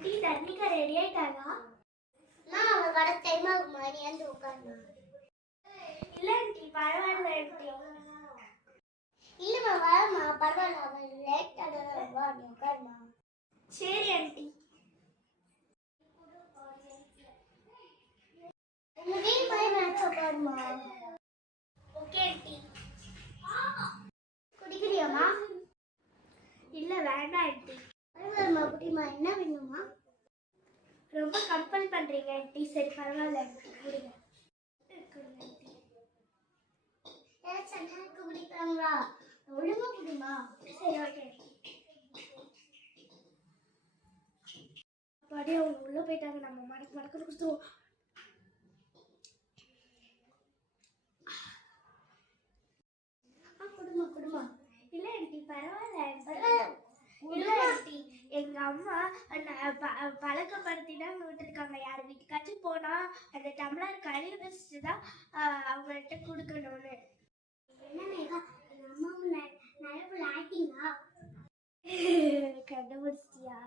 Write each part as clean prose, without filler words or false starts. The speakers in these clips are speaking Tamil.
Aunty Dharnika ready ஆயிட்டாளா? நான் அவ வர டைம் ஆகுமா, நீ வந்து உட்காருமா. இல்ல ஆண்டி பரவாயில்ல ஆண்டி. இல்லம்மா வரமா, பரவாயில்ல, அவன் லேட் ஆகுவா, நீ உட்காருமா. சரி ஆண்டி. உங்க வீடு மாதிரி நினைச்சு உட்காருமா. Okay aunty. குடிக்கிறியாமா? இல்ல வேண்டாம் ஆண்டி. பரவாயில்லம்மா, குடிமா. என்ன வேணுமா? ரொம்ப கம்பல் பண்றீங்க ஆண்டி. சரி பரவாயில்ல ஆண்டி குடிங்க. ஏதாச்சும் அண்ணனுக்கு குடிக்கிறாங்களா? ஒழுங்கா குடிமா. சரி ஓகே. அப்படியே அவங்க உள்ள போயிட்டாங்க. நம்ம மடக்கு மடக்கு குடுத்துருவோம். குடுமா குடுமா. இல்ல ஆண்டி பரவாயில்ல இல்ல ஆண்டி. எங்க அம்மா பழக்கப்படுத்திதான் விட்டுருக்காங்க. யார் வீட்டுக்காச்சும் போனா அந்த டம்ளர் கழுவி வச்சுட்டு தான் அவங்கள்ட்ட கொடுக்கணும்னு. என்ன மேகா, எங்க அம்மாவும் நிறைய ஆக்டிங்கா? கண்டுபிடிச்சிட்டியா?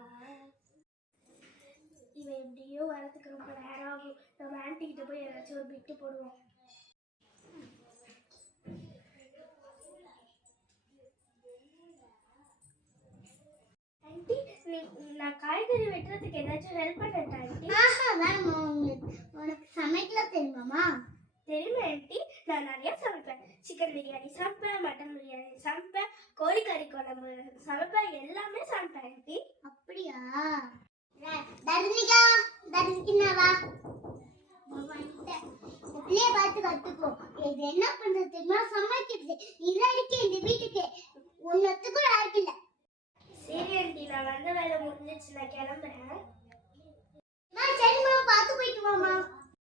இவன் எப்படியோ வரதுக்கு ரொம்ப நேரம் ஆகும். நம்ம ஆண்டி கிட்ட போய் ஏதாச்சும் ஒரு பிட்டு போடுவோம். ஆண்டி நான் காய்கறி வெட்டுறதுக்கு ஏதாச்சும் ஹெல்ப் பண்ணட்டா ஆண்டி? வேணுமா? உனக்கு சமைக்கல தெரியுமாமா? தெரியுமா ஆண்டி? நான் நிறைய சமைப்பேன். சிக்கன் பிரியாணி சமைப்பேன், மட்டன் பிரியாணி சமைப்பேன், கோழிக்கறி குழம்பு சமைப்பேன், எல்லாமே சமைப்பேன் ஆண்டி. அப்படியா? தர்ணிகா, தர்ணிகா எப்படியே பார்த்து கத்துக்கோ. இது என்ன பண்றது தெரியுமா? சமைக்கிறது. இதான் இருக்கு இந்த வீட்டுக்கு. ஒன்னத்துக்கும் ஆயிட்டில்ல. சரி ஆண்டி, நான் வந்த வேலை முடிஞ்சிச்சு, நான் கிளம்புறேன்.